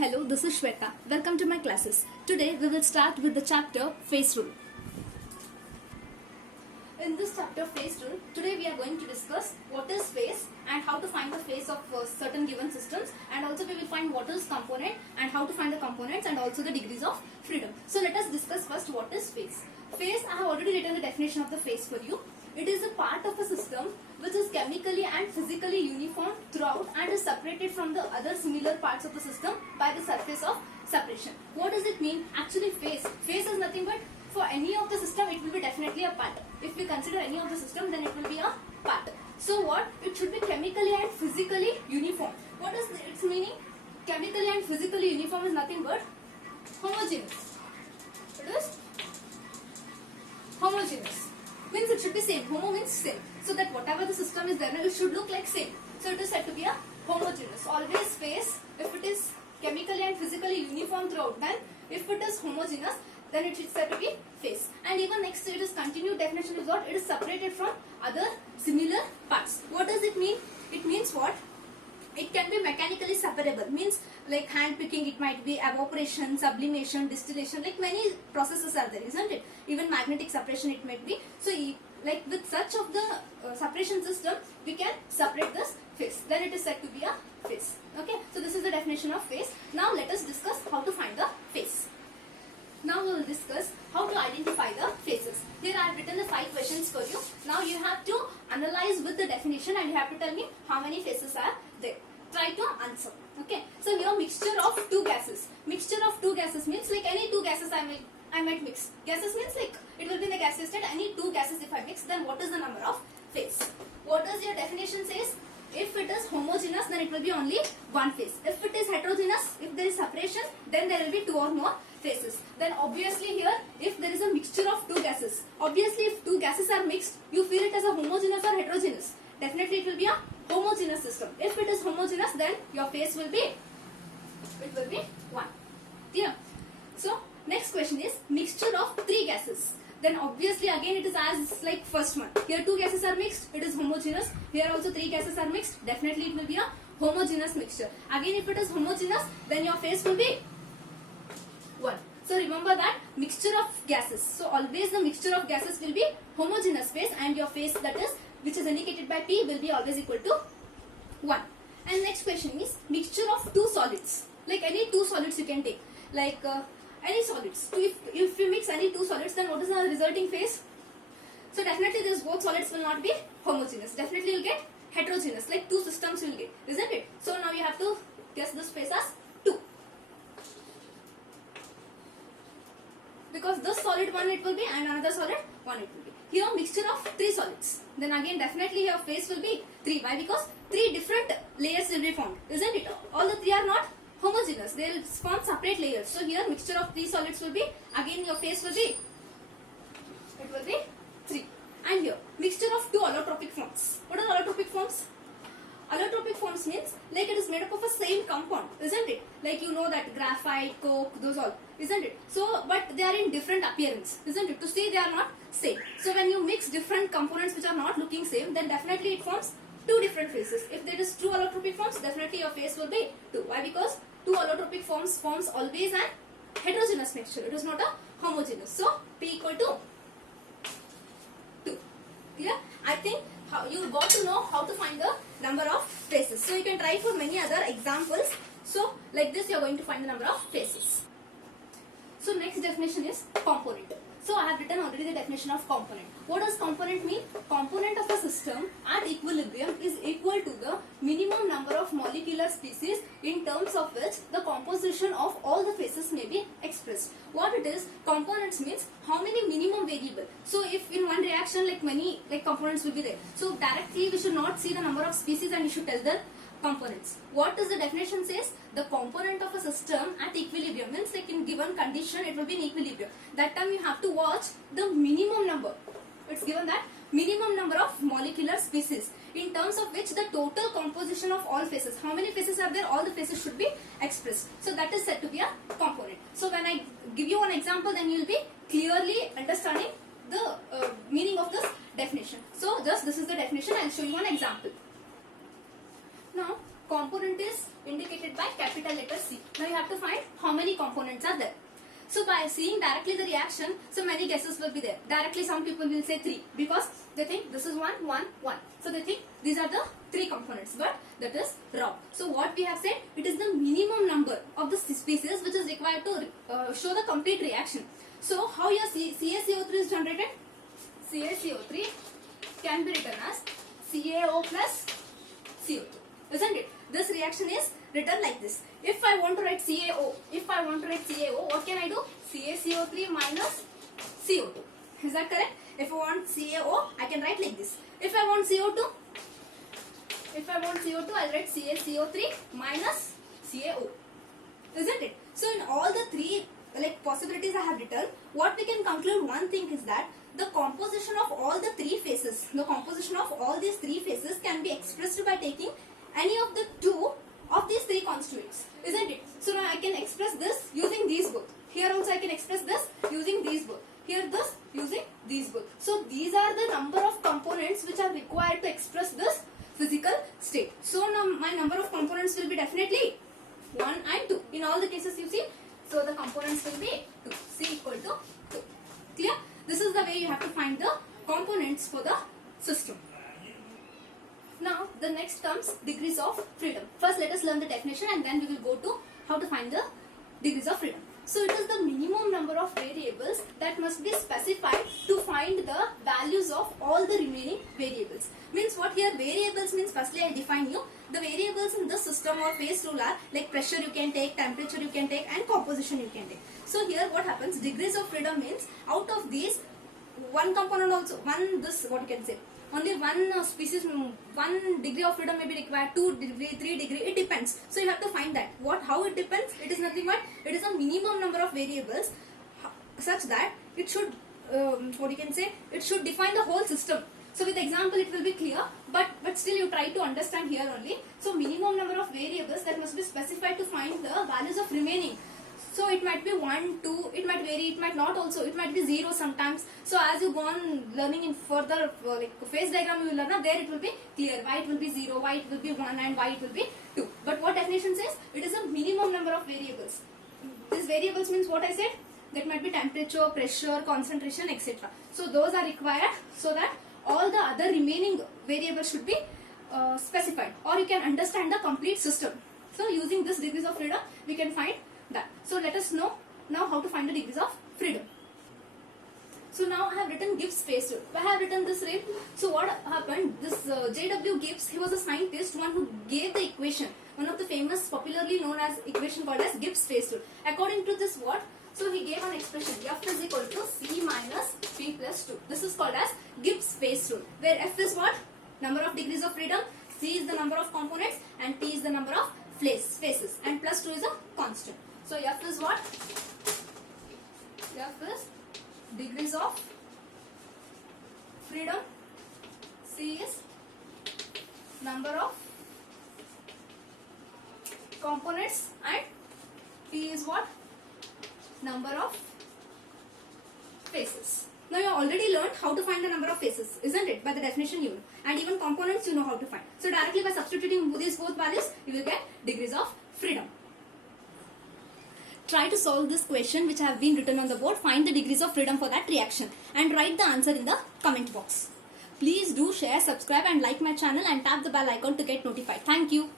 hello, this is Shweta. Welcome to my classes. Today we will start with the chapter Phase Rule. In this chapter Phase Rule, today we are going to discuss what is phase and how to find the phase of certain given systems, and also we will find what is component and how to find the components and also the degrees of freedom. So let us discuss first what is phase. Phase, I have already written the definition of the phase for you. It is a part of a system which is chemically and physically uniform throughout and is separated from the other similar parts of the system by the surface of separation. What does it mean? Actually, phase is nothing but for any of the system it will be definitely a part. If we consider any of the system, then it will be a part. So what? It should be chemically and physically uniform. What is its meaning? Chemically and physically uniform is nothing but homogeneous. It is homogeneous. Means it should be same. Homo means same. So that whatever the system is there, it should look like same. So it is said to be a homogeneous. Always phase, if it is chemically and physically uniform throughout, then if it is homogeneous, then it is said to be phase. And even next it is continued definition is what? It is separated from other similar parts. What does it mean? It means what? It can be mechanically separable, means like hand picking, it might be evaporation, sublimation, distillation, like many processes are there, isn't it? Even magnetic separation it might be. So like with such of the separation system, we can separate this phase. Then it is said to be a phase. Okay, so this is the definition of phase. Now let us discuss how to find the phase. Now we will discuss how to identify the phases. Here I have written the 5 questions for you. Now you have to analyze with the definition and you have to tell me how many phases are there. Try to answer. Okay. So here mixture of 2 gases. Mixture of 2 gases means like any 2 gases I might mix. Gases means like it will be in the gaseous state. Any 2 gases if I mix, then what is the number of phase? What does your definition says? If it is homogeneous, then it will be only one phase. If it is heterogeneous, if there is separation, then there will be 2 or more phases. Then obviously here, if there is a mixture of 2 gases, obviously if 2 gases are mixed, you feel it as a homogeneous or heterogeneous. Definitely it will be a homogeneous system. If it is homogeneous, then your phase will be, it will be 1. Clear? So next question is mixture of 3 gases. Then obviously again it is as like first one. Here 2 gases are mixed, it is homogeneous. Here also 3 gases are mixed, definitely it will be a homogeneous mixture. Again if it is homogeneous, then your phase will be 1. So remember that mixture of gases. So always the mixture of gases will be homogeneous phase, and your phase, that is which is indicated by P, will be always equal to 1. And next question is mixture of 2 solids. Like any 2 solids you can take. Like any solids. So if you mix any 2 solids, then what is the resulting phase? So definitely these both solids will not be homogeneous. Definitely you will get heterogeneous. Like 2 systems you will get, isn't it? So now you have to guess this phase as 2. Because this solid 1 it will be and another solid 1 it will be. Here mixture of 3 solids. Then again definitely your phase will be 3. Why? Because 3 different layers will be formed, isn't it? All the 3 are not homogeneous. They will form separate layers. So here mixture of 3 solids will be, again your phase will be, it will be 3. And here mixture of 2 allotropic forms. What are allotropic forms? Allotropic forms means like it is made up of a same compound, isn't it? Like you know that graphite, coke, those all, isn't it? So but they are in different appearance, isn't it? To see they are not same. So when you mix different components which are not looking same, then definitely it forms 2 different phases. If there is 2 allotropic forms, definitely your phase will be 2. Why? Because 2 allotropic forms always an heterogeneous mixture. It is not a homogeneous. So P equal to 2. Clear? I think you got to know how to find the number of phases. So you can try for many other examples. So like this you are going to find the number of phases. So next definition is component. So I have written already the definition of component. What does component mean? Component of a system at equilibrium is equal to the minimum number of molecular species in terms of which the composition of all the phases may be expressed. What it is? Components means how many minimum variable. So if in one reaction like many like components will be there. So directly we should not see the number of species and we should tell the components. What does the definition says? The component of a system at equilibrium means like in given condition it will be in equilibrium. That time you have to watch the minimum number. It's given that minimum number of molecular species in terms of which the total composition of all phases. How many phases are there? All the phases should be expressed. So that is said to be a component. So when I give you one example, then you will be clearly understanding the meaning of this definition. So just this is the definition. I will show you one example. Now component is indicated by capital letter C. Now you have to find how many components are there. So by seeing directly the reaction, so many guesses will be there. Directly some people will say 3 because they think this is 1, 1, 1. So they think these are the 3 components, but that is wrong. So what we have said, it is the minimum number of the species which is required to show the complete reaction. So how your CaCO3 is generated? CaCO3 can be written as CaO plus CO2, isn't it? This reaction is written like this. If I want to write CaO, what can I do? CaCO3 minus CO2. Is that correct? If I want CaO, I can write like this. If I want CO2, I'll write CaCO3 minus CaO. Isn't it? So in all the 3 possibilities I have written, what we can conclude one thing is that the composition of all the 3 phases, can be expressed by taking any of the 2 of these 3 constituents, isn't it? So now I can express this using these both. Here also I can express this using these both. Here this using these both. So these are the number of components which are required to express this physical state. So now my number of components will be definitely 1 and 2. In all the cases you see, so the components will be 2. C equal to 2. Clear? This is the way you have to find the components for the system. Now the next comes degrees of freedom. First let us learn the definition and then we will go to how to find the degrees of freedom. So it is the minimum number of variables that must be specified to find the values of all the remaining variables. Means what here? Variables means, firstly I define you. The variables in the system or phase rule are like pressure you can take, temperature you can take, and composition you can take. So here what happens? Degrees of freedom means out of these, one component also, only one species, 1 degree of freedom may be required, 2 degree, 3 degree, it depends. So you have to find that. How it depends? It is nothing but, it is a minimum number of variables such that it should, it should define the whole system. So with example it will be clear, but still you try to understand here only. So minimum number of variables that must be specified to find the values of remaining. So it might be 1, 2, it might vary, it might not also, it might be 0 sometimes. So as you go on learning in further phase diagram you will learn, there it will be clear why it will be 0, why it will be 1 and why it will be 2. But what definition says? It is a minimum number of variables. These variables means what I said? That might be temperature, pressure, concentration, etc. So those are required so that all the other remaining variables should be specified, or you can understand the complete system. So using this degrees of freedom we can find that. So let us know now how to find the degrees of freedom. So now I have written Gibbs phase rule. Why I have written this rule? So what happened? This J.W. Gibbs, he was a scientist, one who gave the equation, one of the famous, popularly known as equation called as Gibbs phase rule. According to this what? So he gave an expression F is equal to C minus P plus 2. This is called as Gibbs phase rule, where F is what? Number of degrees of freedom, C is the number of components, and T is the number of phases, and plus 2 is a constant. So F is what? F is degrees of freedom, C is number of components, and T is what? Number of phases. Now you already learned how to find the number of phases, isn't it? By the definition you know. And even components you know how to find. So directly by substituting these both values, you will get degrees of freedom. Try to solve this question which have been written on the board. Find the degrees of freedom for that reaction and write the answer in the comment box. Please do share, subscribe and like my channel and tap the bell icon to get notified. Thank you.